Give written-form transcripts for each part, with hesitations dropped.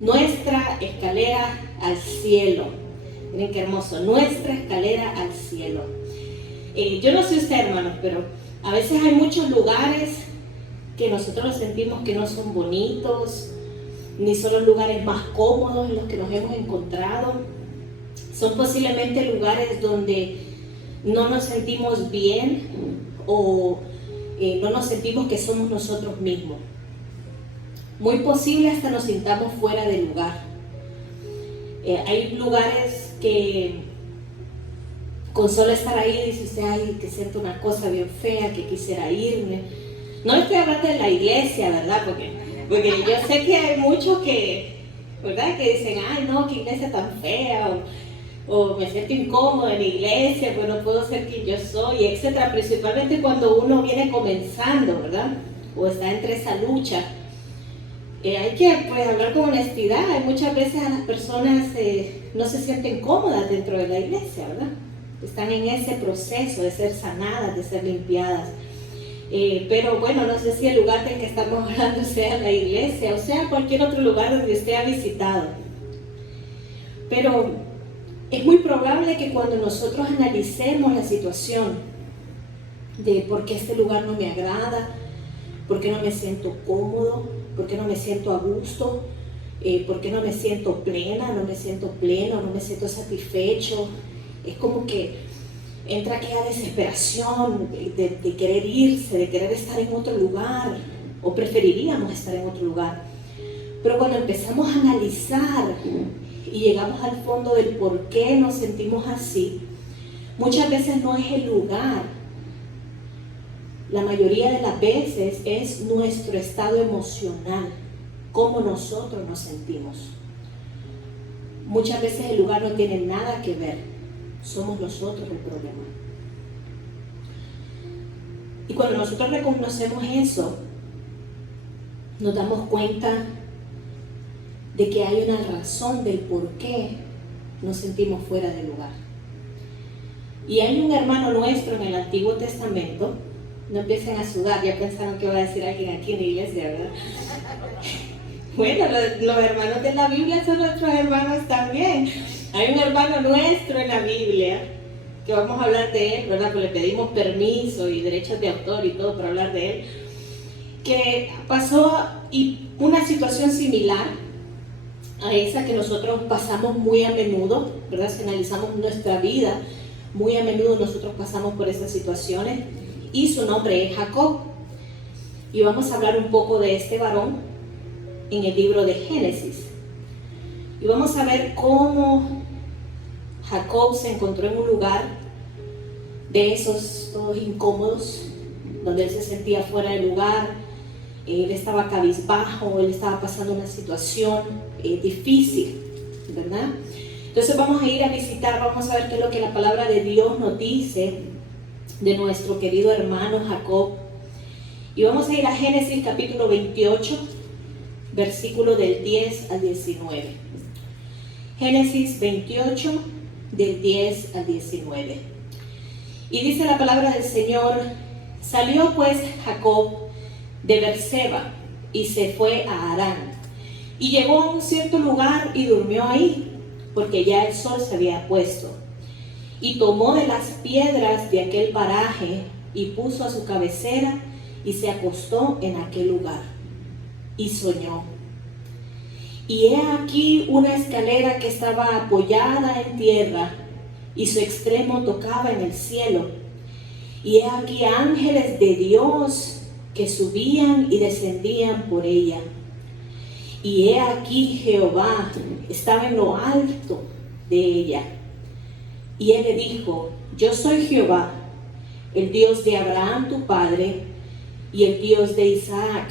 Nuestra escalera al cielo. Miren qué hermoso, nuestra escalera al cielo. Yo no sé usted, hermanos, pero a veces hay muchos lugares que nosotros sentimos que no son bonitos, ni son los lugares más cómodos en los que nos hemos encontrado. Son posiblemente lugares donde no nos sentimos bien o no nos sentimos que somos nosotros mismos. Muy posible hasta nos sintamos fuera de lugar. Hay lugares que con solo estar ahí dice usted, ay, que siento una cosa bien fea, que quisiera irme. No estoy hablando de la iglesia, ¿verdad? Porque yo sé que hay muchos que, ¿verdad? Que dicen, ay, no, qué iglesia tan fea, o me siento incómodo en la iglesia, pues no puedo ser quien yo soy, etc. Principalmente cuando uno viene comenzando, ¿verdad? O está entre esa lucha. Hay que hablar con honestidad. Muchas veces a las personas no se sienten cómodas dentro de la iglesia, ¿verdad? Están en ese proceso de ser sanadas, de ser limpiadas. Pero bueno, no sé si el lugar del que estamos hablando sea la iglesia o sea cualquier otro lugar donde usted ha visitado. Pero es muy probable que cuando nosotros analicemos la situación de por qué este lugar no me agrada, por qué no me siento cómodo, por qué no me siento a gusto, por qué no me siento plena, no me siento pleno, no me siento satisfecho, es como que entra aquella desesperación de querer irse, de querer estar en otro lugar, o preferiríamos estar en otro lugar. Pero cuando empezamos a analizar y llegamos al fondo del por qué nos sentimos así, muchas veces no es el lugar. La mayoría de las veces es nuestro estado emocional, cómo nosotros nos sentimos. Muchas veces el lugar no tiene nada que ver, somos nosotros el problema. Y cuando nosotros reconocemos eso, nos damos cuenta de que hay una razón del por qué nos sentimos fuera de lugar. Y hay un hermano nuestro en el Antiguo Testamento. No empiecen a sudar, ya pensaron que iba a decir alguien aquí en la iglesia, ¿verdad? Bueno, los hermanos de la Biblia son nuestros hermanos también. Hay un hermano nuestro en la Biblia, que vamos a hablar de él, ¿verdad? Pues le pedimos permiso y derechos de autor y todo para hablar de él, que pasó una situación similar a esa que nosotros pasamos muy a menudo, ¿verdad? Si analizamos nuestra vida, muy a menudo nosotros pasamos por esas situaciones. Y su nombre es Jacob. Y vamos a hablar un poco de este varón en el libro de Génesis. Y vamos a ver cómo Jacob se encontró en un lugar de esos todos incómodos, donde él se sentía fuera de lugar, él estaba cabizbajo, él estaba pasando una situación difícil, ¿verdad? Entonces vamos a ir a visitar, vamos a ver qué es lo que la palabra de Dios nos dice de nuestro querido hermano Jacob. Y vamos a ir a Génesis capítulo 28, versículo del 10 al 19. Génesis 28, del 10 al 19. Y dice la palabra del Señor: salió pues Jacob de Berseba y se fue a Harán. Y llegó a un cierto lugar y durmió ahí, porque ya el sol se había puesto. Y tomó de las piedras de aquel paraje y puso a su cabecera y se acostó en aquel lugar. Y soñó. Y he aquí una escalera que estaba apoyada en tierra y su extremo tocaba en el cielo. Y he aquí ángeles de Dios que subían y descendían por ella. Y he aquí Jehová estaba en lo alto de ella. Y él le dijo: yo soy Jehová, el Dios de Abraham tu padre y el Dios de Isaac.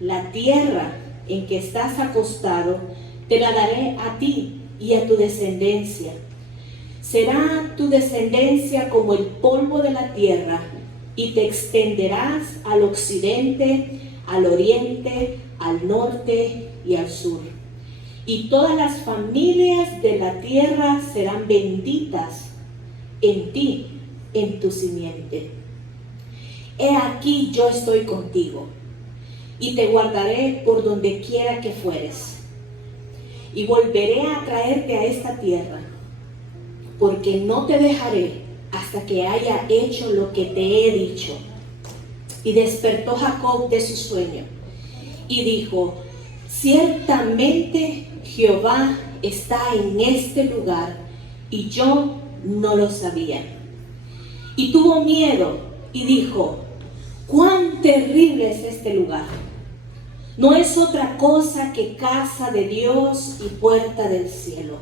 La tierra en que estás acostado te la daré a ti y a tu descendencia. Será tu descendencia como el polvo de la tierra, y te extenderás al occidente, al oriente, al norte y al sur. Y todas las familias de la tierra serán benditas en ti, en tu simiente. He aquí yo estoy contigo, y te guardaré por donde quiera que fueres. y volveré a traerte a esta tierra, porque no te dejaré hasta que haya hecho lo que te he dicho. Y despertó Jacob de su sueño y dijo: ciertamente Jehová está en este lugar, y yo no lo sabía. Y tuvo miedo y dijo: cuán terrible es este lugar. No es otra cosa que casa de Dios y puerta del cielo.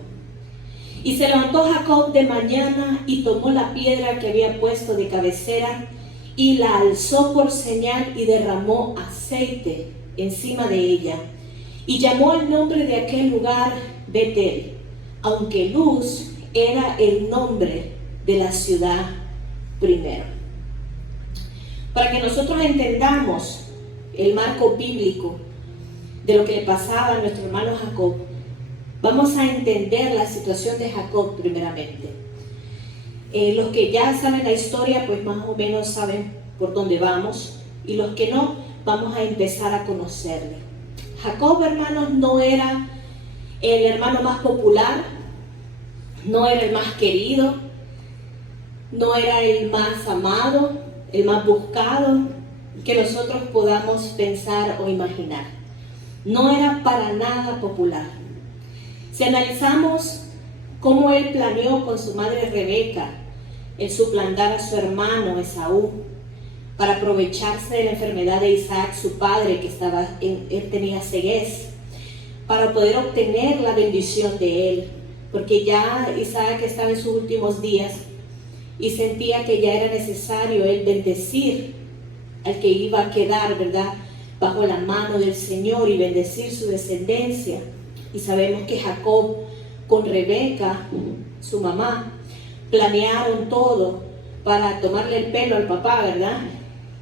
Y se levantó Jacob de mañana y tomó la piedra que había puesto de cabecera y la alzó por señal y derramó aceite encima de ella. Y llamó el nombre de aquel lugar Betel, aunque Luz era el nombre de la ciudad primero. Para que nosotros entendamos el marco bíblico de lo que le pasaba a nuestro hermano Jacob, vamos a entender la situación de Jacob primeramente. Los que ya saben la historia, pues más o menos saben por dónde vamos, y los que no, vamos a empezar a conocerle. Jacob, hermanos, no era el hermano más popular, no era el más querido, no era el más amado, el más buscado que nosotros podamos pensar o imaginar. No era para nada popular. Si analizamos cómo él planeó con su madre Rebeca el suplantar a su hermano Esaú para aprovecharse de la enfermedad de Isaac, su padre, él tenía ceguez, para poder obtener la bendición de él, porque ya Isaac estaba en sus últimos días y sentía que ya era necesario él bendecir al que iba a quedar, ¿verdad?, bajo la mano del Señor, y bendecir su descendencia. Y sabemos que Jacob con Rebeca, su mamá, planearon todo para tomarle el pelo al papá, ¿verdad?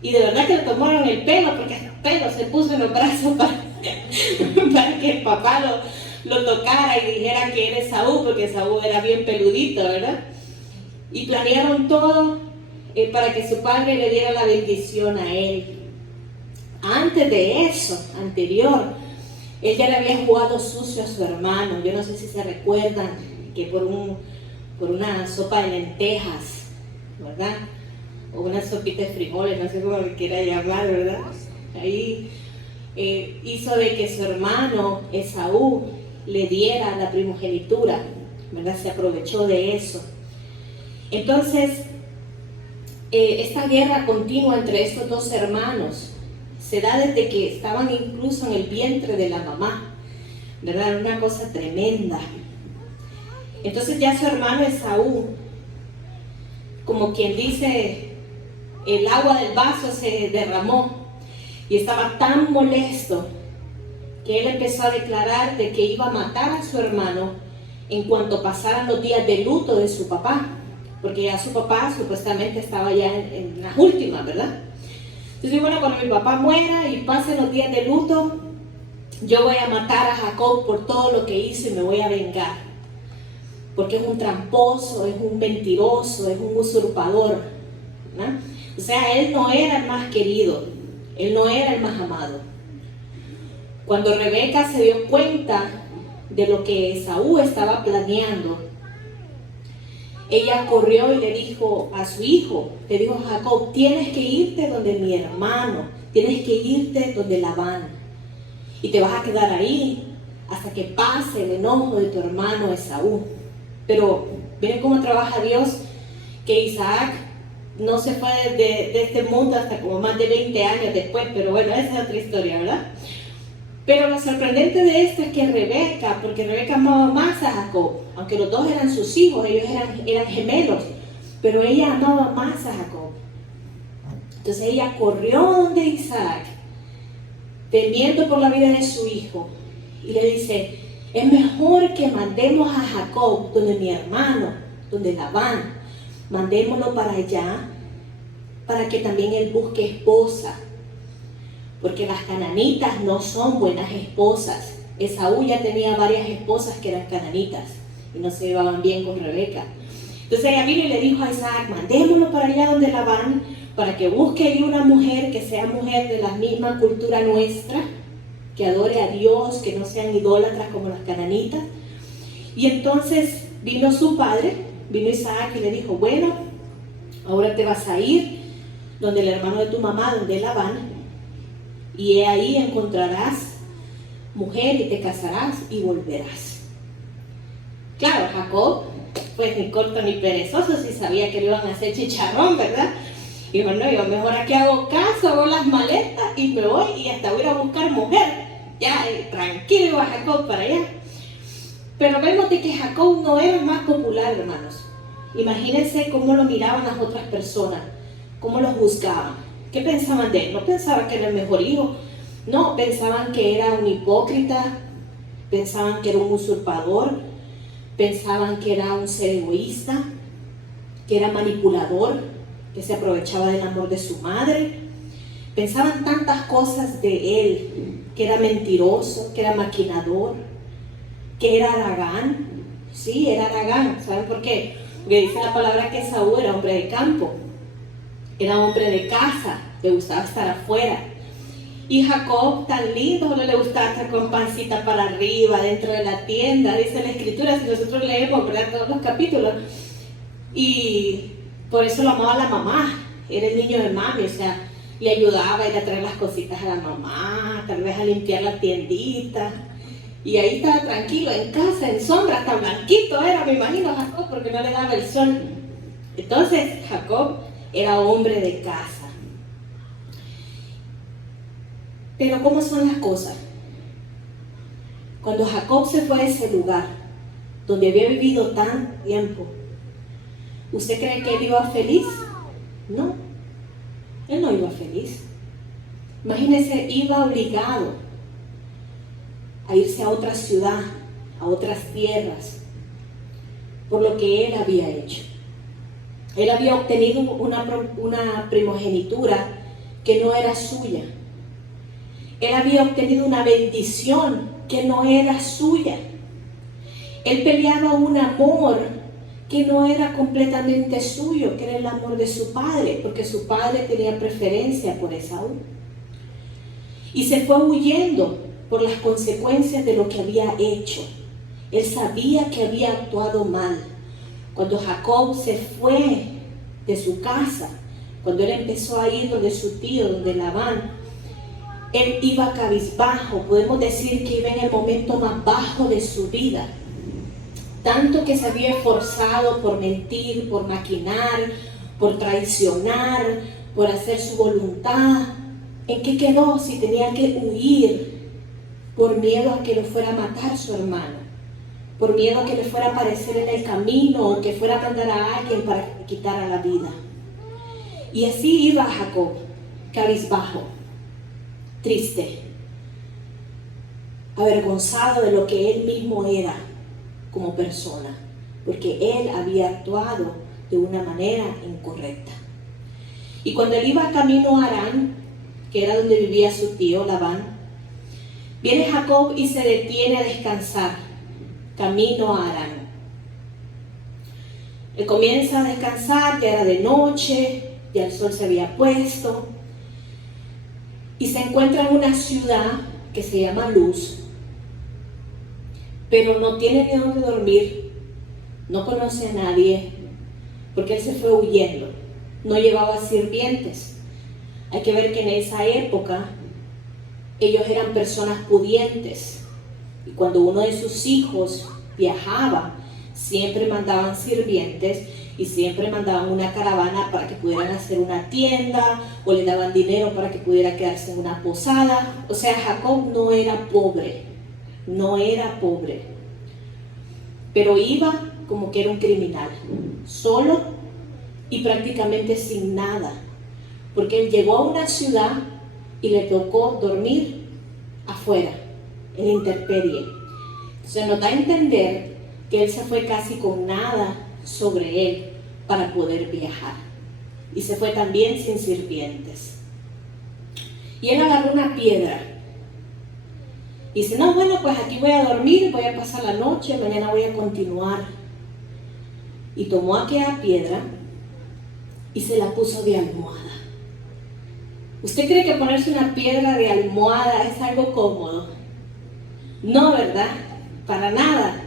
Y de verdad que le tomaron el pelo, porque hasta el pelo se puso en los brazos para que el papá lo tocara y dijera que era Esaú, porque Esaú era bien peludito, ¿verdad? Y planearon todo para que su padre le diera la bendición a él. Antes de eso, anterior, él ya le había jugado sucio a su hermano. Yo no sé si se recuerdan que por una sopa de lentejas, ¿verdad?, o una sopita de frijoles, no sé cómo le quiera llamar, ¿verdad?, ahí hizo de que su hermano Esaú le diera la primogenitura, ¿verdad? Se aprovechó de eso. Entonces, esta guerra continua entre estos dos hermanos se da desde que estaban incluso en el vientre de la mamá, ¿verdad? Una cosa tremenda. Entonces ya su hermano Esaú, como quien dice, el agua del vaso se derramó y estaba tan molesto que él empezó a declarar de que iba a matar a su hermano en cuanto pasaran los días de luto de su papá, porque ya su papá supuestamente estaba ya en las últimas, ¿verdad? Entonces, bueno, cuando mi papá muera y pasen los días de luto, yo voy a matar a Jacob por todo lo que hizo y me voy a vengar, porque es un tramposo, es un mentiroso, es un usurpador, ¿no? O sea, él no era el más querido, él no era el más amado. Cuando Rebeca se dio cuenta de lo que Esaú estaba planeando, ella corrió y le dijo a su hijo, le dijo a Jacob: tienes que irte donde mi hermano, tienes que irte donde Labán, y te vas a quedar ahí hasta que pase el enojo de tu hermano Esaú. Pero miren cómo trabaja Dios, que Isaac no se fue de este mundo hasta como más de 20 años después, pero bueno, esa es otra historia, ¿verdad? Pero lo sorprendente de esto es que Rebeca, porque Rebeca amaba más a Jacob, aunque los dos eran sus hijos, ellos eran gemelos, pero ella amaba más a Jacob. Entonces ella corrió donde Isaac, temiendo por la vida de su hijo, y le dice: es mejor que mandemos a Jacob donde mi hermano, donde Labán, mandémoslo para allá, para que también él busque esposa, porque las cananitas no son buenas esposas. Esaú ya tenía varias esposas que eran cananitas y no se llevaban bien con Rebeca. Entonces ella vino y le dijo a Isaac: mandémoslo para allá donde Labán, para que busque ahí una mujer que sea mujer de la misma cultura nuestra, que adore a Dios, que no sean idólatras como las cananitas. Y entonces vino su padre, vino Isaac y le dijo, bueno, ahora te vas a ir donde el hermano de tu mamá, donde Labán, y ahí encontrarás mujer y te casarás y volverás. Claro, Jacob, pues ni corto ni perezoso, si sabía que le iban a hacer chicharrón, ¿verdad? Y dijo, no, yo mejor aquí hago caso, hago las maletas y me voy y hasta voy a buscar mujer. Ya, tranquilo, iba Jacob para allá. Pero vemos de que Jacob no era el más popular, hermanos. Imagínense cómo lo miraban las otras personas, cómo lo juzgaban. ¿Qué pensaban de él? No pensaban que era el mejor hijo. No, pensaban que era un hipócrita, pensaban que era un usurpador, pensaban que era un ser egoísta, que era manipulador, que se aprovechaba del amor de su madre. Pensaban tantas cosas de él, que era mentiroso, que era maquinador, que era haragán. Sí, era haragán. ¿Saben por qué? Porque dice la palabra que Saúl era hombre de campo, era hombre de casa, le gustaba estar afuera. Y Jacob, tan lindo, no le gustaba estar con pancita para arriba, dentro de la tienda, dice la escritura, si nosotros leemos, ¿verdad?, todos los capítulos. Y por eso lo amaba la mamá, era el niño de mami, o sea, le ayudaba a ir a traer las cositas a la mamá, tal vez a limpiar la tiendita. Y ahí estaba tranquilo, en casa, en sombra, hasta blanquito era, me imagino, Jacob, porque no le daba el sol. Entonces, Jacob era hombre de casa. Pero ¿cómo son las cosas? Cuando Jacob se fue a ese lugar, donde había vivido tanto tiempo, ¿usted cree que él iba feliz? No, él no iba feliz. Imagínese, iba obligado a irse a otra ciudad, a otras tierras, por lo que él había hecho. Él había obtenido una primogenitura que no era suya. Él había obtenido una bendición que no era suya. Él peleaba un amor que no era completamente suyo, que era el amor de su padre, porque su padre tenía preferencia por Esaú. Y se fue huyendo por las consecuencias de lo que había hecho. Él sabía que había actuado mal. Cuando Jacob se fue de su casa, cuando él empezó a ir donde su tío, donde Labán, él iba cabizbajo, podemos decir que iba en el momento más bajo de su vida. Tanto que se había esforzado por mentir, por maquinar, por traicionar, por hacer su voluntad. ¿En qué quedó si tenía que huir por miedo a que lo fuera a matar su hermano? Por miedo a que le fuera a aparecer en el camino o que fuera a mandar a alguien para que le quitara la vida. Y así iba Jacob, cabizbajo, triste, avergonzado de lo que él mismo era como persona, porque él había actuado de una manera incorrecta. Y cuando él iba camino a Harán, que era donde vivía su tío Labán, viene Jacob y se detiene a descansar, camino a Harán. Él comienza a descansar, ya era de noche, ya el sol se había puesto, y se encuentra en una ciudad que se llama Luz, pero no tiene ni dónde dormir, no conoce a nadie, porque él se fue huyendo, no llevaba sirvientes. Hay que ver que en esa época ellos eran personas pudientes, y cuando uno de sus hijos viajaba, siempre mandaban sirvientes y siempre mandaban una caravana para que pudieran hacer una tienda, o le daban dinero para que pudiera quedarse en una posada. O sea, Jacob no era pobre, pero iba como que era un criminal, solo y prácticamente sin nada, porque él llegó a una ciudad y le tocó dormir afuera, en la intemperie. Se nos da a entender que él se fue casi con nada sobre él para poder viajar, y se fue también sin sirvientes. Y él agarró una piedra y dice, no, bueno, pues aquí voy a dormir, voy a pasar la noche, mañana voy a continuar. Y tomó aquella piedra y se la puso de almohada. ¿Usted cree que ponerse una piedra de almohada es algo cómodo? No, ¿verdad? Para nada.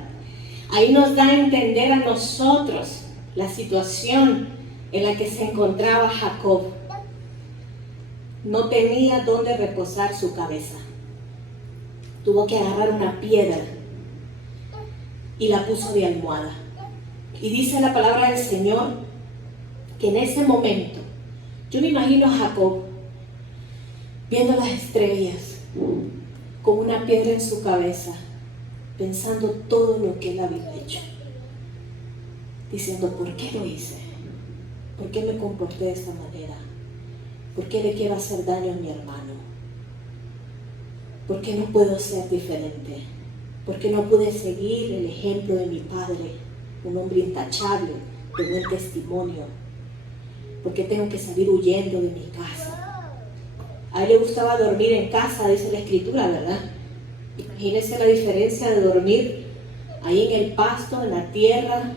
Ahí nos da a entender a nosotros la situación en la que se encontraba Jacob. No tenía dónde reposar su cabeza. Tuvo que agarrar una piedra y la puso de almohada. Y dice la palabra del Señor que en ese momento, yo me imagino a Jacob viendo las estrellas con una piedra en su cabeza, pensando todo lo que él había hecho, diciendo: ¿por qué lo hice? ¿Por qué me comporté de esta manera? ¿Por qué le quiero hacer daño a mi hermano? ¿Por qué no puedo ser diferente? ¿Por qué no pude seguir el ejemplo de mi padre, un hombre intachable, de buen testimonio? ¿Por qué tengo que salir huyendo de mi casa? A él le gustaba dormir en casa, dice la Escritura, ¿verdad? Imagínense la diferencia de dormir ahí en el pasto, en la tierra,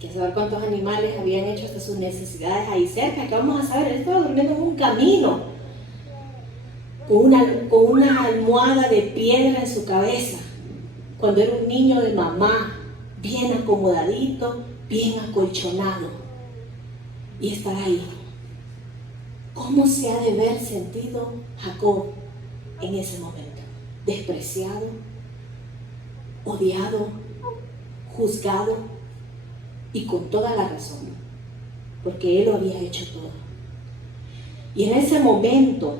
que saber cuántos animales habían hecho hasta sus necesidades ahí cerca. ¿Qué vamos a saber? Él estaba durmiendo en un camino, con una almohada de piedra en su cabeza, cuando era un niño de mamá, bien acomodadito, bien acolchonado, y estar ahí. ¿Cómo se ha de haber sentido Jacob en ese momento? Despreciado, odiado, juzgado, y con toda la razón, porque él lo había hecho todo. Y en ese momento,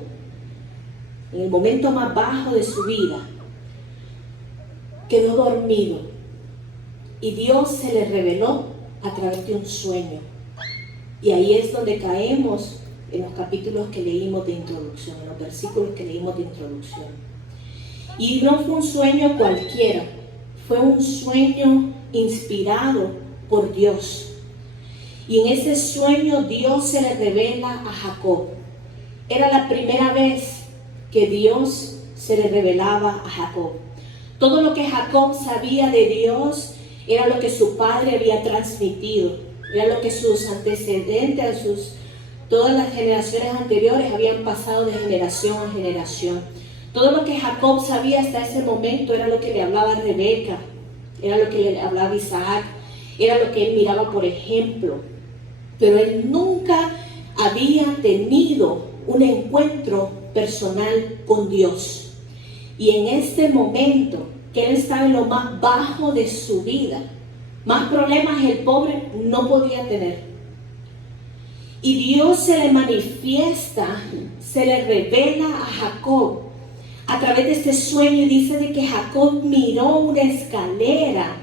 en el momento más bajo de su vida, quedó dormido y Dios se le reveló a través de un sueño. Y ahí es donde caemos en los capítulos que leímos de introducción, en los versículos que leímos de introducción. Y no fue un sueño cualquiera, fue un sueño inspirado por Dios. Y en ese sueño Dios se le revela a Jacob. Era la primera vez que Dios se le revelaba a Jacob. Todo lo que Jacob sabía de Dios era lo que su padre había transmitido, era lo que sus antecedentes, todas las generaciones anteriores habían pasado de generación a generación. Todo lo que Jacob sabía hasta ese momento era lo que le hablaba a Rebeca, era lo que le hablaba a Isaac, era lo que él miraba por ejemplo. Pero él nunca había tenido un encuentro personal con Dios. Y en este momento que él estaba en lo más bajo de su vida, más problemas el pobre no podía tener. Y Dios se le manifiesta, se le revela a Jacob a través de este sueño, y dice de que Jacob miró una escalera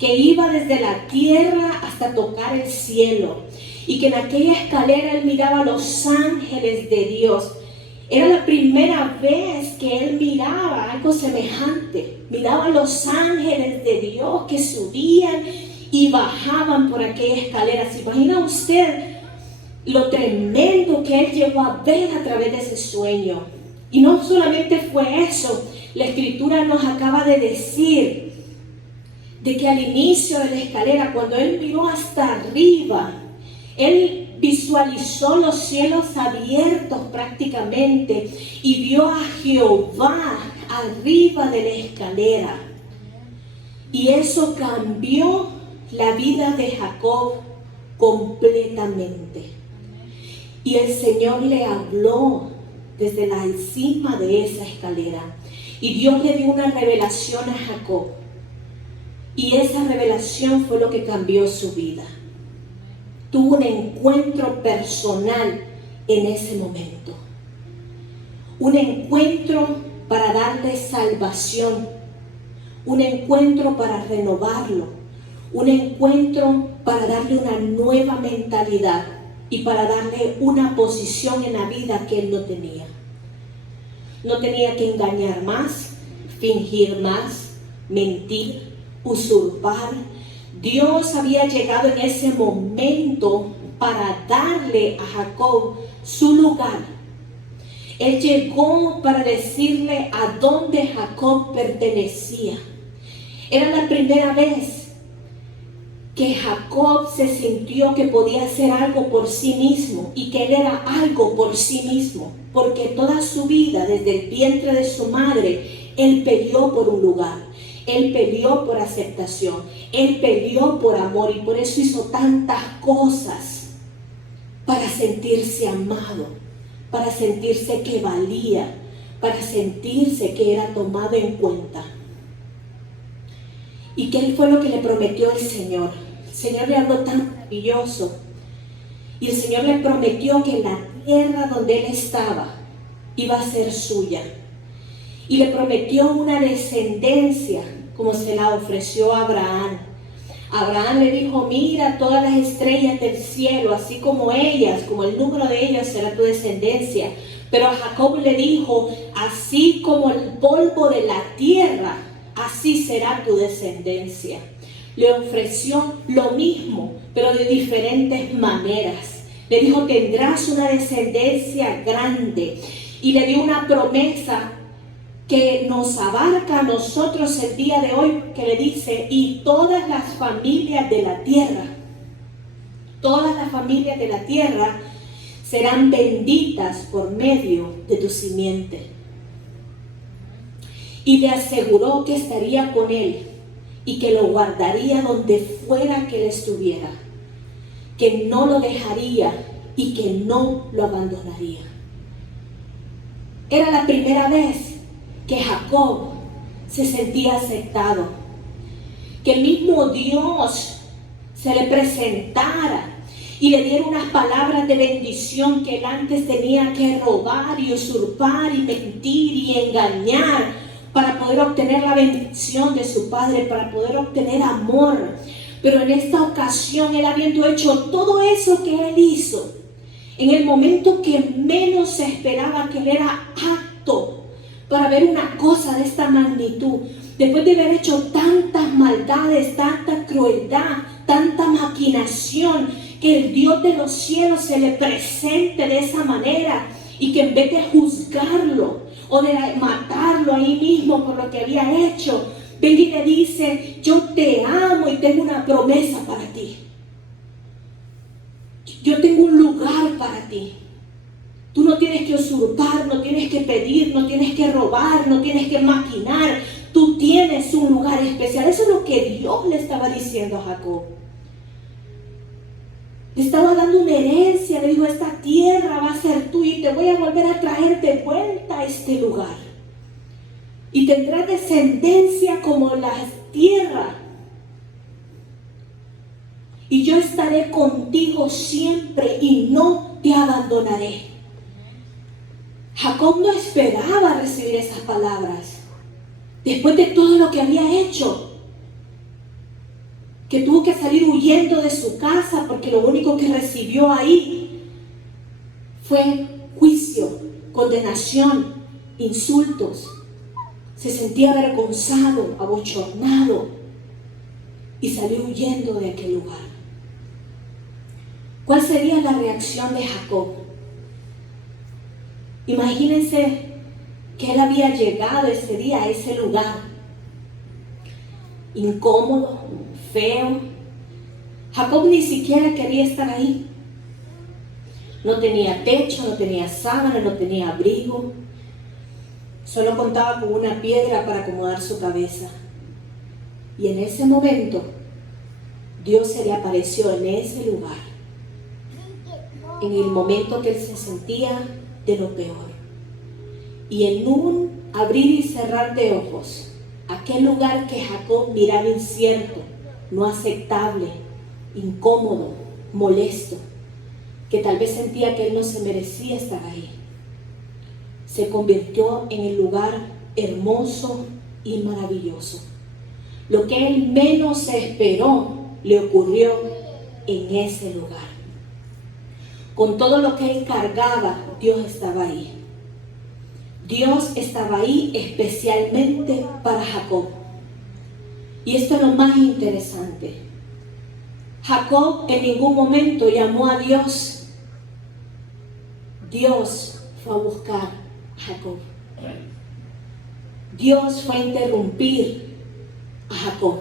que iba desde la tierra hasta tocar el cielo, y que en aquella escalera él miraba a los ángeles de Dios. Era la primera vez que él miraba algo semejante. Miraba a los ángeles de Dios que subían y bajaban por aquella escalera. ¿Se imagina usted lo tremendo que él llegó a ver a través de ese sueño? Y no solamente fue eso, la Escritura nos acaba de decir de que al inicio de la escalera, cuando él miró hasta arriba, él visualizó los cielos abiertos prácticamente y vio a Jehová arriba de la escalera. Y eso cambió la vida de Jacob completamente. Y el Señor le habló desde la encima de esa escalera. Y Dios le dio una revelación a Jacob. Y esa revelación fue lo que cambió su vida. Tuvo un encuentro personal en ese momento. Un encuentro para darle salvación. Un encuentro para renovarlo. Un encuentro para darle una nueva mentalidad y para darle una posición en la vida que él no tenía. No tenía que engañar más, fingir más, mentir, usurpar. Dios había llegado en ese momento para darle a Jacob su lugar. Él llegó para decirle a dónde Jacob pertenecía. Era la primera vez que Jacob se sintió que podía hacer algo por sí mismo y que él era algo por sí mismo, porque toda su vida, desde el vientre de su madre, él peleó por un lugar, él peleó por aceptación, él peleó por amor, y por eso hizo tantas cosas para sentirse amado, para sentirse que valía, para sentirse que era tomado en cuenta. ¿Y qué fue lo que le prometió el Señor? El Señor le habló tan maravilloso. Y el Señor le prometió que la tierra donde él estaba iba a ser suya. Y le prometió una descendencia como se la ofreció a Abraham. Abraham le dijo: mira todas las estrellas del cielo, así como ellas, como el número de ellas será tu descendencia. Pero a Jacob le dijo: así como el polvo de la tierra, así será tu descendencia. Le ofreció lo mismo, pero de diferentes maneras. Le dijo: tendrás una descendencia grande. Y le dio una promesa que nos abarca a nosotros el día de hoy, que le dice: y todas las familias de la tierra, todas las familias de la tierra serán benditas por medio de tu simiente. Y le aseguró que estaría con él y que lo guardaría donde fuera que él estuviera, que no lo dejaría y que no lo abandonaría. Era la primera vez que Jacob se sentía aceptado, que el mismo Dios se le presentara y le diera unas palabras de bendición que él antes tenía que robar y usurpar y mentir y engañar para poder obtener la bendición de su padre, para poder obtener amor. Pero en esta ocasión, él habiendo hecho todo eso que él hizo, en el momento que menos se esperaba, que él era apto para ver una cosa de esta magnitud, después de haber hecho tantas maldades, tanta crueldad, tanta maquinación, que el Dios de los cielos se le presente de esa manera, y que en vez de juzgarlo o de matarlo ahí mismo por lo que había hecho, venga y le dice: yo te amo y tengo una promesa para ti. Yo tengo un lugar para ti. Tú no tienes que usurpar, no tienes que pedir, no tienes que robar, no tienes que maquinar. Tú tienes un lugar especial. Eso es lo que Dios le estaba diciendo a Jacob. Le estaba dando una herencia. Le dijo: esta tierra va a ser tuya y te voy a volver a traer de vuelta a este lugar. Y tendrás descendencia como la tierra. Y yo estaré contigo siempre y no te abandonaré. Jacob no esperaba recibir esas palabras. Después de todo lo que había hecho, que tuvo que salir huyendo de su casa porque lo único que recibió ahí fue juicio, condenación, insultos. Se sentía avergonzado, abochornado y salió huyendo de aquel lugar. ¿Cuál sería la reacción de Jacob? Imagínense que él había llegado ese día a ese lugar incómodo, feo. Jacob ni siquiera quería estar ahí. No tenía techo, no tenía sábana, no tenía abrigo. Solo contaba con una piedra para acomodar su cabeza. Y en ese momento, Dios se le apareció en ese lugar, en el momento que él se sentía de lo peor. Y en un abrir y cerrar de ojos, aquel lugar que Jacob miraba incierto, no aceptable, incómodo, molesto, que tal vez sentía que él no se merecía estar ahí, se convirtió en el lugar hermoso y maravilloso. Lo que él menos esperó le ocurrió en ese lugar. Con todo lo que él cargaba, Dios estaba ahí. Dios estaba ahí especialmente para Jacob. Y esto es lo más interesante. Jacob en ningún momento llamó a Dios. Dios fue a buscar a Jacob. Dios fue a interrumpir a Jacob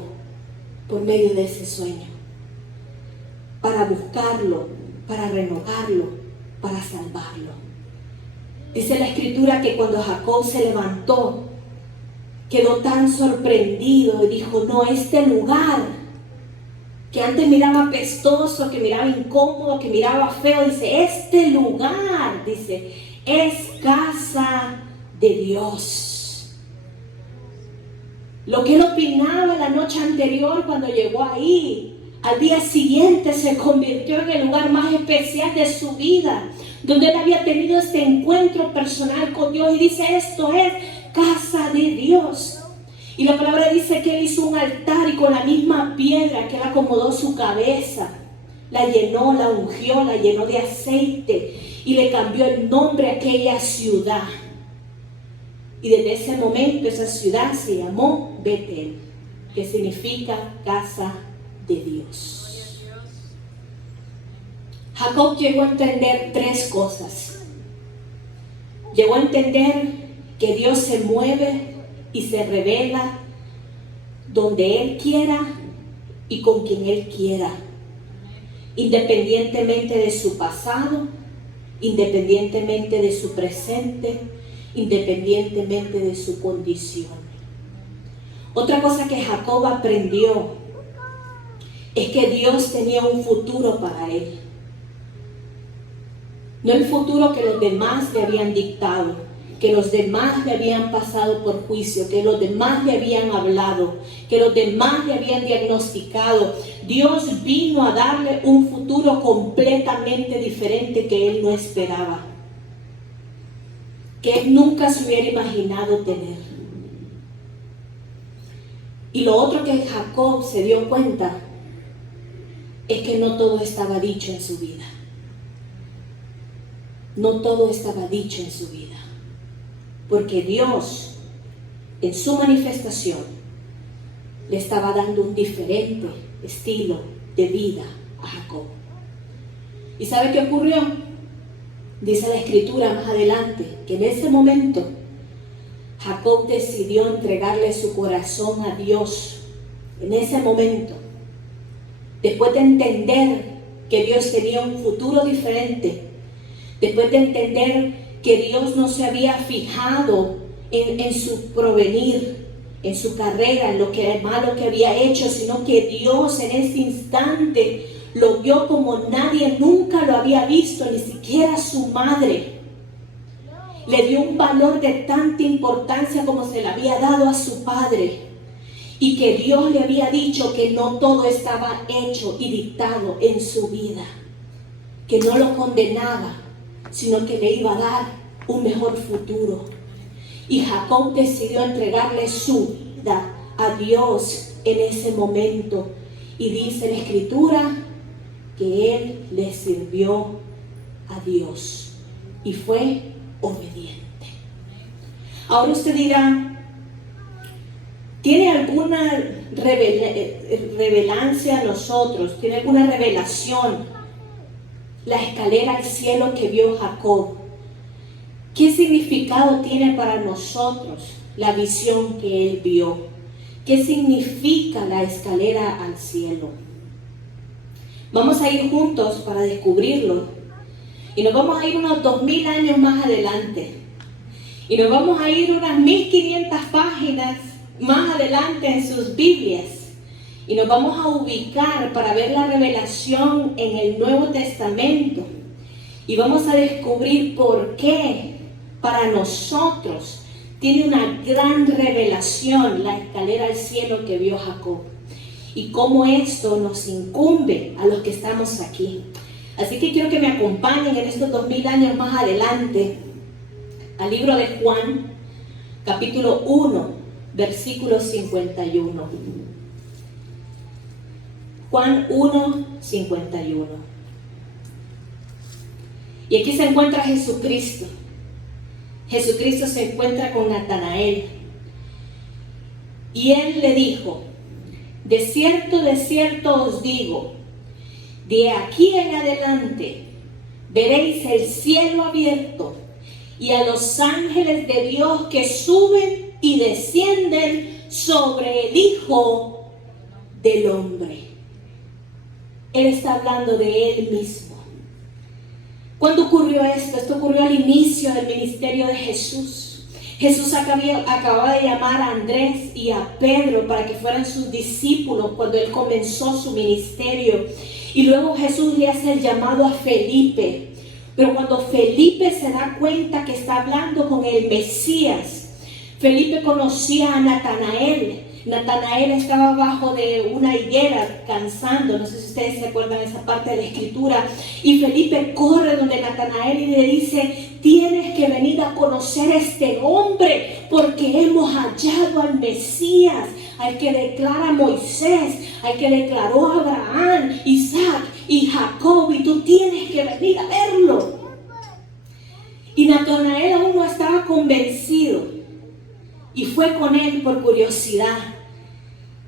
por medio de ese sueño. para buscarlo, para renovarlo, para salvarlo. Dice la Escritura que cuando Jacob se levantó, quedó tan sorprendido y dijo, no, este lugar que antes miraba apestoso, que miraba incómodo, que miraba feo, dice, este lugar, dice, es casa de Dios. Lo que él opinaba la noche anterior cuando llegó ahí, al día siguiente se convirtió en el lugar más especial de su vida, donde él había tenido este encuentro personal con Dios, y dice, esto es casa de Dios. Y la palabra dice que él hizo un altar y con la misma piedra que él acomodó su cabeza, la llenó, la ungió, la llenó de aceite y le cambió el nombre a aquella ciudad. Y desde ese momento esa ciudad se llamó Betel, que significa casa de Dios. Jacob llegó a entender tres cosas. Llegó a entender que Dios se mueve y se revela donde Él quiera y con quien Él quiera, independientemente de su pasado, independientemente de su presente, independientemente de su condición. Otra cosa que Jacob aprendió es que Dios tenía un futuro para él. No el futuro que los demás le habían dictado, que los demás le habían pasado por juicio, que los demás le habían hablado, que los demás le habían diagnosticado. Dios vino a darle un futuro completamente diferente que él no esperaba, que él nunca se hubiera imaginado tener. Y lo otro que Jacob se dio cuenta es que no todo estaba dicho en su vida. No todo estaba dicho en su vida. Porque Dios, en su manifestación, le estaba dando un diferente estilo de vida a Jacob. ¿Y sabe qué ocurrió? Dice la Escritura más adelante, que en ese momento Jacob decidió entregarle su corazón a Dios. En ese momento, después de entender que Dios tenía un futuro diferente, después de entender que Dios no se había fijado en su provenir, en su carrera, en lo que malo que había hecho, sino que Dios en ese instante lo vio como nadie nunca lo había visto, ni siquiera su madre. Le dio un valor de tanta importancia como se le había dado a su padre. Y que Dios le había dicho que no todo estaba hecho y dictado en su vida. Que no lo condenaba, sino que le iba a dar un mejor futuro. Y Jacob decidió entregarle su vida a Dios en ese momento. Y dice la Escritura que él le sirvió a Dios y fue obediente. Ahora usted dirá, ¿tiene alguna revelancia a nosotros? ¿Tiene alguna revelación la escalera al cielo que vio Jacob? ¿Qué significado tiene para nosotros la visión que él vio? ¿Qué significa la escalera al cielo? Vamos a ir juntos para descubrirlo. Y nos vamos a ir unos 2000 años más adelante. Y nos vamos a ir unas 1500 páginas más adelante en sus Biblias. Y nos vamos a ubicar para ver la revelación en el Nuevo Testamento. Y vamos a descubrir por qué para nosotros tiene una gran revelación la escalera al cielo que vio Jacob. Y cómo esto nos incumbe a los que estamos aquí. Así que quiero que me acompañen en estos 2000 años más adelante al libro de Juan, capítulo 1, versículo 51. Juan 1, 51. Y aquí se encuentra Jesucristo. Jesucristo se encuentra con Natanael. Y él le dijo, de cierto os digo, de aquí en adelante veréis el cielo abierto y a los ángeles de Dios que suben y descienden sobre el Hijo del Hombre. Él está hablando de Él mismo. ¿Cuándo ocurrió esto? Esto ocurrió al inicio del ministerio de Jesús. Jesús acababa de llamar a Andrés y a Pedro para que fueran sus discípulos cuando Él comenzó su ministerio. Y luego Jesús le hace el llamado a Felipe. Pero cuando Felipe se da cuenta que está hablando con el Mesías, Felipe conocía a Natanael. Natanael estaba abajo de una higuera cansando, no sé si ustedes se acuerdan de esa parte de la escritura, y Felipe corre donde Natanael y le dice: tienes que venir a conocer a este hombre porque hemos hallado al Mesías, al que declara Moisés, al que declaró Abraham, Isaac y Jacob, y tú tienes que venir a verlo. Y Natanael aún no estaba convencido. Y fue con él por curiosidad.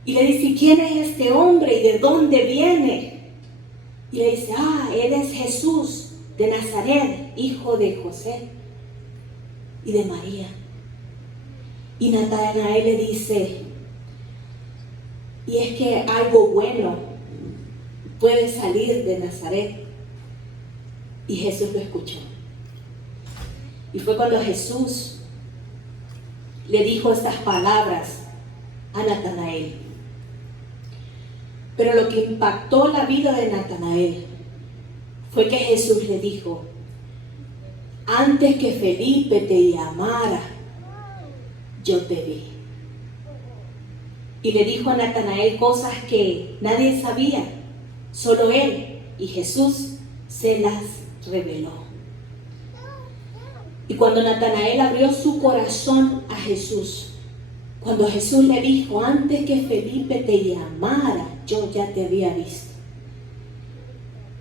Y le dice: ¿quién es este hombre y de dónde viene? Y le dice: él es Jesús de Nazaret, hijo de José y de María. Y Natanael le dice: y es que algo bueno puede salir de Nazaret. Y Jesús lo escuchó. Y fue cuando Jesús le dijo estas palabras a Natanael. Pero lo que impactó la vida de Natanael fue que Jesús le dijo: antes que Felipe te llamara, yo te vi. Y le dijo a Natanael cosas que nadie sabía, solo él, y Jesús se las reveló. Y cuando Natanael abrió su corazón a Jesús, cuando Jesús le dijo: antes que Felipe te llamara, yo ya te había visto.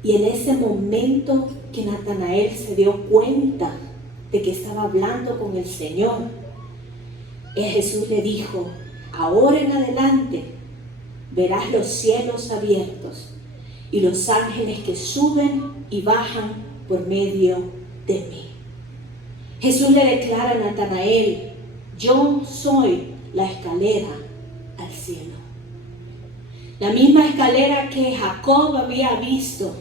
Y en ese momento que Natanael se dio cuenta de que estaba hablando con el Señor, Jesús le dijo: ahora en adelante verás los cielos abiertos y los ángeles que suben y bajan por medio de mí. Jesús le declara a Natanael: yo soy la escalera al cielo. La misma escalera que Jacob había visto,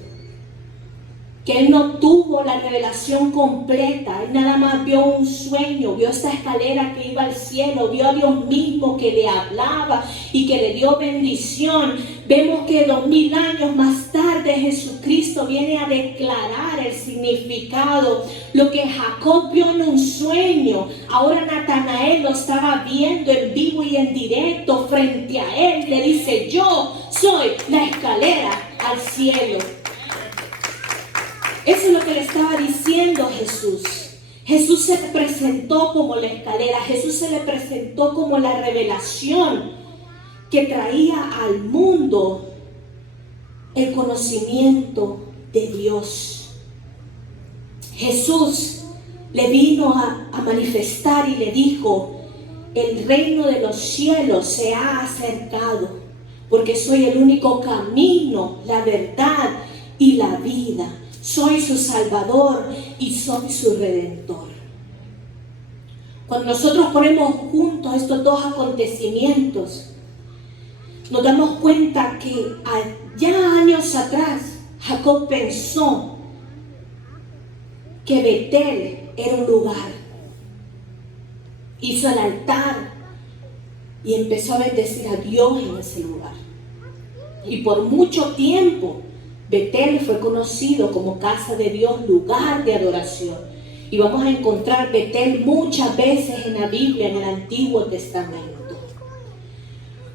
que él no tuvo la revelación completa, él nada más vio un sueño, vio esta escalera que iba al cielo, vio a Dios mismo que le hablaba y que le dio bendición. Vemos que 2000 años más tarde Jesucristo viene a declarar el significado. Lo que Jacob vio en un sueño, ahora Natanael lo estaba viendo en vivo y en directo frente a él. Le dice: yo soy la escalera al cielo. Eso es lo que le estaba diciendo Jesús. Jesús se le presentó como la escalera. Jesús se le presentó como la revelación que traía al mundo el conocimiento de Dios. Jesús le vino a manifestar y le dijo: el reino de los cielos se ha acercado, porque soy el único camino, la verdad y la vida. Soy su Salvador y soy su Redentor. Cuando nosotros ponemos juntos estos dos acontecimientos, nos damos cuenta que ya años atrás Jacob pensó que Betel era un lugar. Hizo el altar y empezó a bendecir a Dios en ese lugar. Y por mucho tiempo Betel fue conocido como casa de Dios, lugar de adoración. Y vamos a encontrar Betel muchas veces en la Biblia, en el Antiguo Testamento.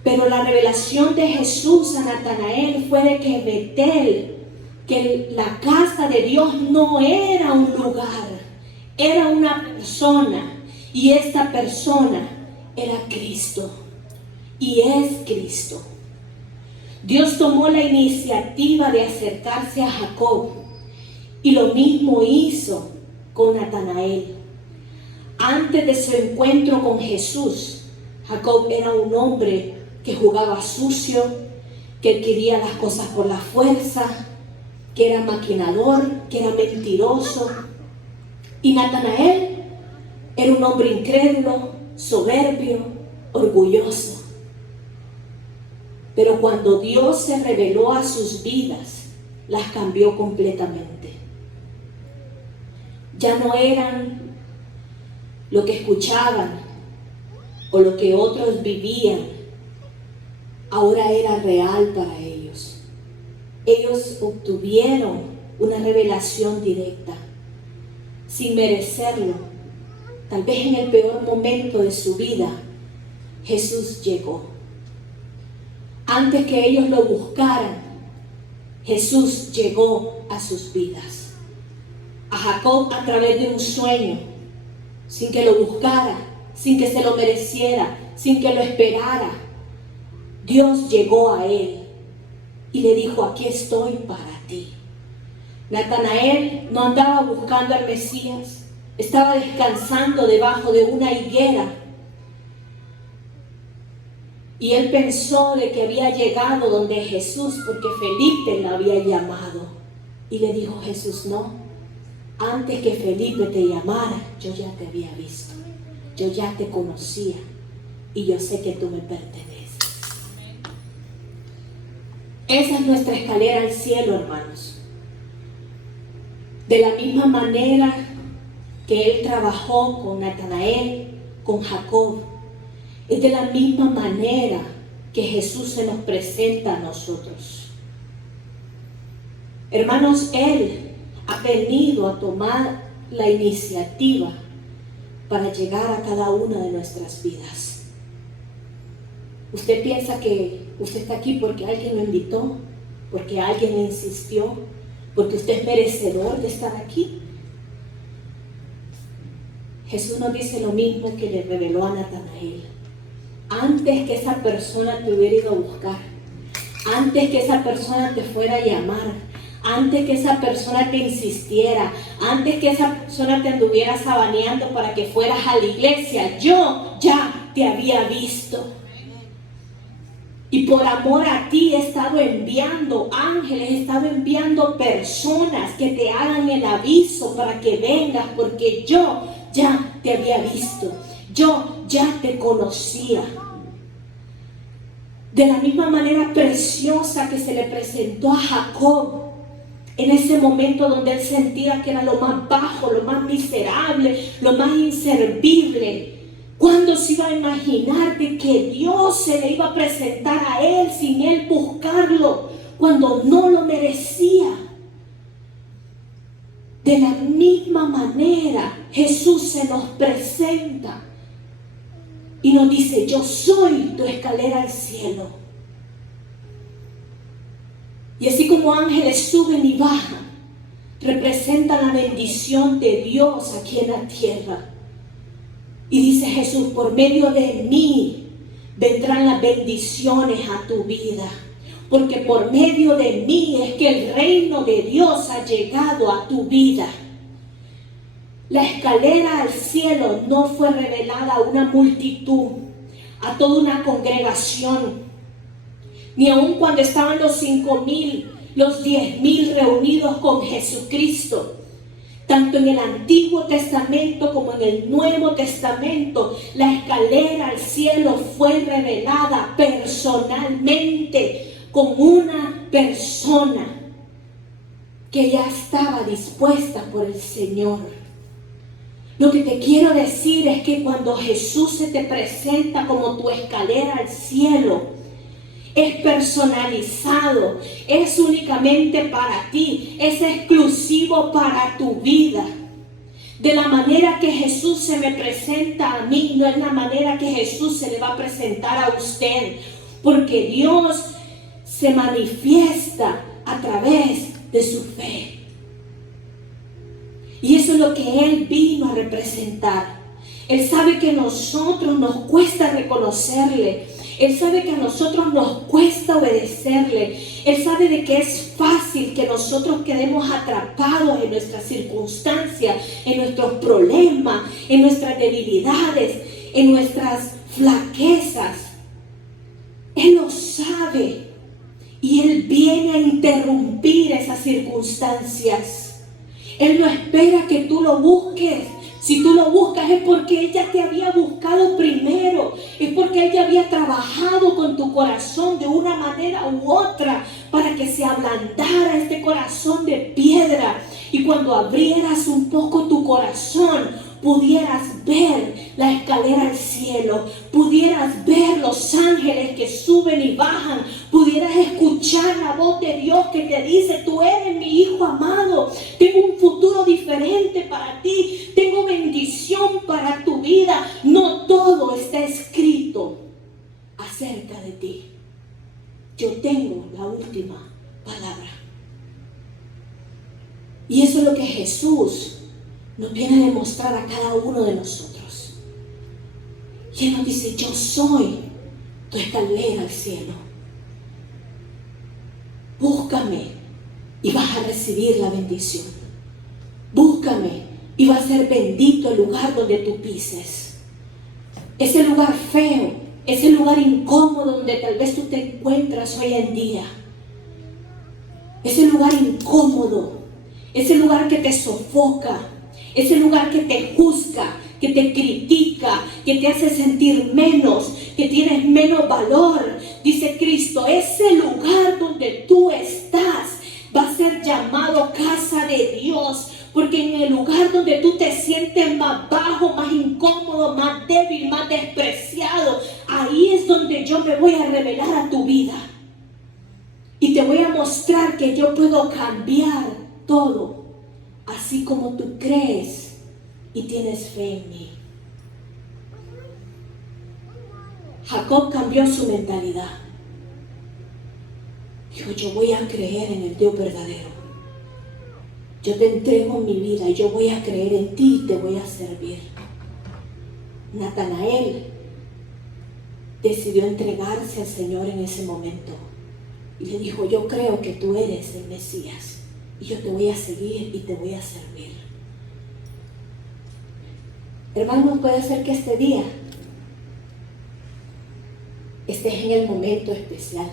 Pero la revelación de Jesús a Natanael fue de que Betel, que la casa de Dios no era un lugar, era una persona. Y esta persona era Cristo. Y es Cristo. Dios tomó la iniciativa de acercarse a Jacob y lo mismo hizo con Natanael. Antes de su encuentro con Jesús, Jacob era un hombre que jugaba sucio, que quería las cosas por la fuerza, que era maquinador, que era mentiroso. Y Natanael era un hombre incrédulo, soberbio, orgulloso. Pero cuando Dios se reveló a sus vidas, las cambió completamente. Ya no eran lo que escuchaban o lo que otros vivían. Ahora era real para ellos. Ellos obtuvieron una revelación directa, sin merecerlo. Tal vez en el peor momento de su vida, Jesús llegó. Antes que ellos lo buscaran, Jesús llegó a sus vidas. A Jacob a través de un sueño, sin que lo buscara, sin que se lo mereciera, sin que lo esperara. Dios llegó a él y le dijo: aquí estoy para ti. Natanael no andaba buscando al Mesías, estaba descansando debajo de una higuera. Y él pensó de que había llegado donde Jesús porque Felipe le había llamado. Y le dijo Jesús: no, antes que Felipe te llamara, yo ya te había visto, yo ya te conocía y yo sé que tú me perteneces. Esa es nuestra escalera al cielo, hermanos. De la misma manera que él trabajó con Natanael, con Jacob, es de la misma manera que Jesús se nos presenta a nosotros. Hermanos, Él ha venido a tomar la iniciativa para llegar a cada una de nuestras vidas. ¿Usted piensa que usted está aquí porque alguien lo invitó? ¿Porque alguien le insistió? ¿Porque usted es merecedor de estar aquí? Jesús nos dice lo mismo que le reveló a Natanael. Antes que esa persona te hubiera ido a buscar, antes que esa persona te fuera a llamar, antes que esa persona te insistiera, antes que esa persona te anduviera sabaneando para que fueras a la iglesia, yo ya te había visto. Y por amor a ti he estado enviando ángeles, he estado enviando personas que te hagan el aviso para que vengas, porque yo ya te había visto. Yo ya te conocía. De la misma manera preciosa que se le presentó a Jacob en ese momento donde él sentía que era lo más bajo, lo más miserable, lo más inservible. ¿Cuándo se iba a imaginar de que Dios se le iba a presentar a él sin él buscarlo, cuando no lo merecía? De la misma manera Jesús se nos presenta y nos dice: yo soy tu escalera al cielo. Y así como ángeles suben y bajan, representan la bendición de Dios aquí en la tierra. Y dice Jesús: por medio de mí vendrán las bendiciones a tu vida. Porque por medio de mí es que el reino de Dios ha llegado a tu vida. La escalera al cielo no fue revelada a una multitud, a toda una congregación, ni aun cuando estaban los 5,000, los 10,000 reunidos con Jesucristo. Tanto en el Antiguo Testamento como en el Nuevo Testamento, la escalera al cielo fue revelada personalmente con una persona que ya estaba dispuesta por el Señor. Lo que te quiero decir es que cuando Jesús se te presenta como tu escalera al cielo, es personalizado, es únicamente para ti, es exclusivo para tu vida. De la manera que Jesús se me presenta a mí, no es la manera que Jesús se le va a presentar a usted, porque Dios se manifiesta a través de su fe. Y eso es lo que Él vino a representar. Él sabe que a nosotros nos cuesta reconocerle. Él sabe que a nosotros nos cuesta obedecerle. Él sabe de que es fácil que nosotros quedemos atrapados en nuestras circunstancias, en nuestros problemas, en nuestras debilidades, en nuestras flaquezas. Él lo sabe y Él viene a interrumpir esas circunstancias. Él no espera que tú lo busques, Si tú lo buscas es porque Él ya te había buscado primero. Es porque Él ya había trabajado con tu corazón de una manera u otra para que se ablandara este corazón de piedra. Y cuando abrieras un poco tu corazón, pudieras ver la escalera al cielo, pudieras ver los ángeles que suben y bajan, pudieras escuchar la voz de Dios que te dice: tú eres mi hijo amado, tengo un futuro diferente para ti, tengo bendición para tu vida. No todo está escrito acerca de ti. Yo tengo la última palabra. Y eso es lo que Jesús nos viene a demostrar a cada uno de nosotros. Y Él nos dice: yo soy tu escalera al cielo. Búscame y vas a recibir la bendición. Búscame y va a ser bendito el lugar donde tú pises. Ese lugar feo, ese lugar incómodo donde tal vez tú te encuentras hoy en día. Ese lugar incómodo, ese lugar que te sofoca, ese lugar que te juzga, que te critica, que te hace sentir menos, que tienes menos valor. Dice Cristo: ese lugar donde tú estás va a ser llamado casa de Dios. Porque en el lugar donde tú te sientes más bajo, más incómodo, más débil, más despreciado, ahí es donde yo me voy a revelar a tu vida. Y te voy a mostrar que yo puedo cambiar todo, así como tú crees y tienes fe en mí. Jacob cambió su mentalidad. Dijo: yo voy a creer en el Dios verdadero. Yo te entrego mi vida y yo voy a creer en ti y te voy a servir. Natanael decidió entregarse al Señor en ese momento. Y le dijo: yo creo que tú eres el Mesías. Y yo te voy a seguir y te voy a servir. Hermanos, puede ser que este día estés en el momento especial.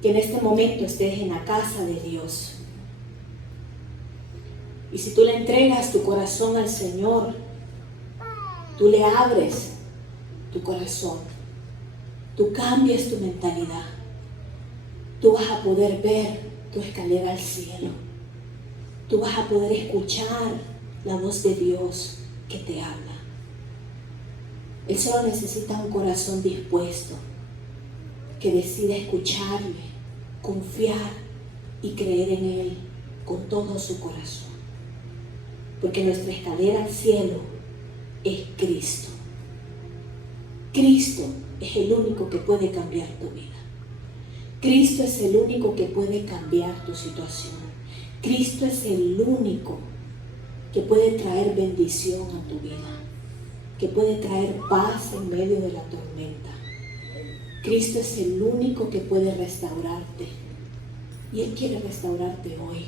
Que en este momento estés en la casa de Dios. Y si tú le entregas tu corazón al Señor, tú le abres tu corazón, tú cambias tu mentalidad, tú vas a poder ver tu escalera al cielo, tú vas a poder escuchar la voz de Dios que te habla. Él solo necesita un corazón dispuesto, que decida escucharle, confiar y creer en Él con todo su corazón. Porque nuestra escalera al cielo es Cristo. Cristo es el único que puede cambiar tu vida. Cristo es el único que puede cambiar tu situación. Cristo es el único que puede traer bendición a tu vida, que puede traer paz en medio de la tormenta. Cristo es el único que puede restaurarte. Y Él quiere restaurarte hoy.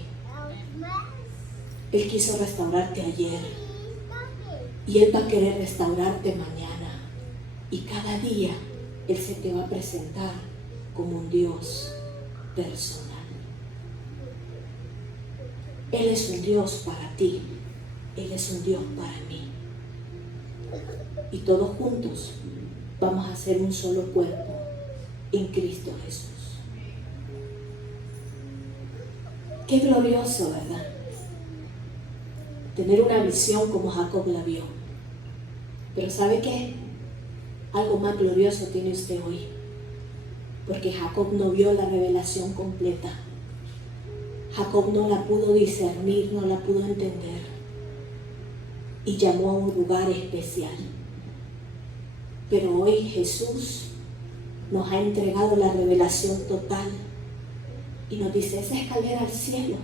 Él quiso restaurarte ayer. Y Él va a querer restaurarte mañana. Y cada día Él se te va a presentar como un Dios personal. Él es un Dios para ti. Él es un Dios para mí. Y todos juntos vamos a ser un solo cuerpo en Cristo Jesús. Qué glorioso, ¿verdad? Tener una visión como Jacob la vio. Pero ¿sabe qué? Algo más glorioso tiene usted hoy. Porque Jacob no vio la revelación completa. Jacob no la pudo discernir, no la pudo entender. Y llamó a un lugar especial. Pero hoy Jesús nos ha entregado la revelación total. Y nos dice: esa escalera al cielo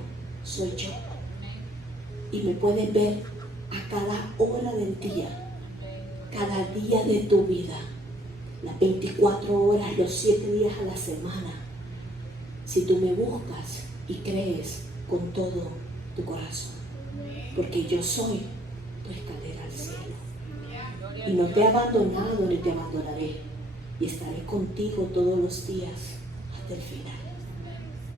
soy yo. Y me puedes ver a cada hora del día, cada día de tu vida, las 24 horas, los 7 días a la semana, si tú me buscas y crees con todo tu corazón. Porque yo soy tu escalera al cielo. Y no te he abandonado ni te abandonaré. Y estaré contigo todos los días hasta el final.